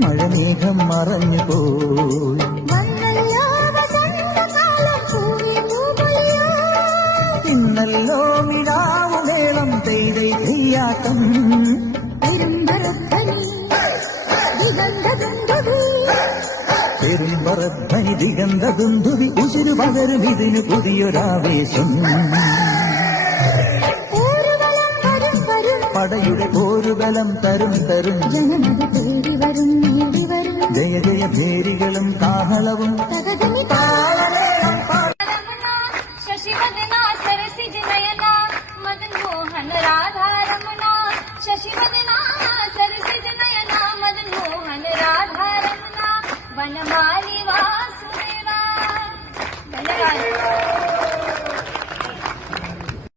മഴമേഘം മറഞ്ഞു പോയി ഇന്നല്ലോ മിഴാവുമേളം തെയ്തൈ തെയ്യാട്ടം പെരുമ്പറധ്വനി ദിഗന്ധദുന്ദുവി ഉശിരു പകരും ഇതിന് പുതിയൊരാവേശം പടയുടെ പോരുബലം തരും തരും ജയ ജയ ഭേരികളും കാഹളവും ശശിവദന